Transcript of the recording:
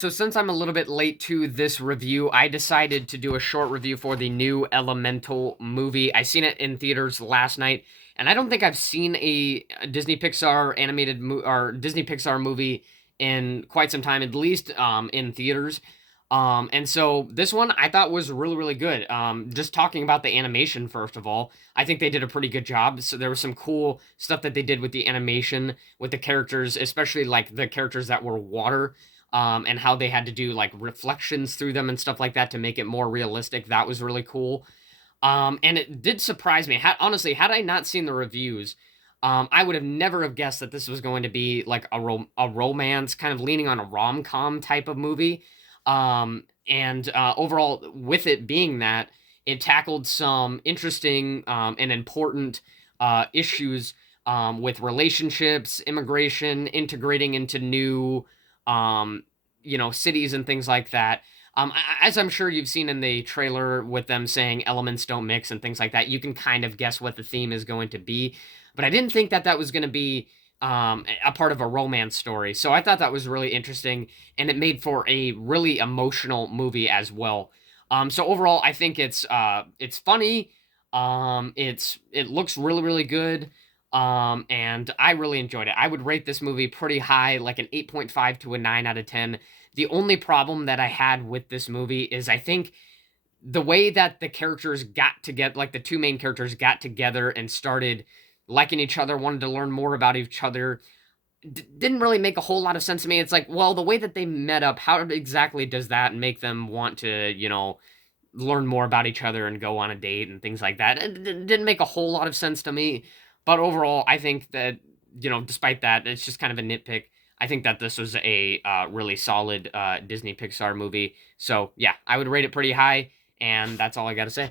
So since I'm a little bit late to this review, I decided to do a short review for the new Elemental movie. I seen it in theaters last night, and I don't think I've seen a Disney Pixar or Disney Pixar movie in quite some time, at least in theaters. And so this one I thought was really, really good. Just talking about the animation, first of all, I think they did a pretty good job. So there was some cool stuff that they did with the animation, with the characters, especially like the characters that were water, and how they had to do like reflections through them and stuff like that to make it more realistic. That was really cool. And it did surprise me. Honestly, had I not seen the reviews, I would have never have guessed that this was going to be like a romance, kind of leaning on a rom com type of movie. And overall, with it being that, it tackled some interesting and important issues with relationships, immigration, integrating into new cities and things like that. As I'm sure you've seen in the trailer with them saying elements don't mix and things like that, you can kind of guess what the theme is going to be. But I didn't think that that was going to be a part of a romance story. So I thought that was really interesting, and it made for a really emotional movie as well. So overall, I think it's funny. It looks really, really good. And I really enjoyed it. I would rate this movie pretty high, like an 8.5 to a 9 out of 10. The only problem that I had with this movie is I think the way that the characters got together, like the two main characters got together and started liking each other, wanted to learn more about each other, didn't really make a whole lot of sense to me. It's like, well, the way that they met up, how exactly does that make them want to, learn more about each other and go on a date and things like that? It didn't make a whole lot of sense to me. But overall, I think that, despite that, it's just kind of a nitpick. I think that this was a really solid Disney Pixar movie. So, yeah, I would rate it pretty high. And that's all I got to say.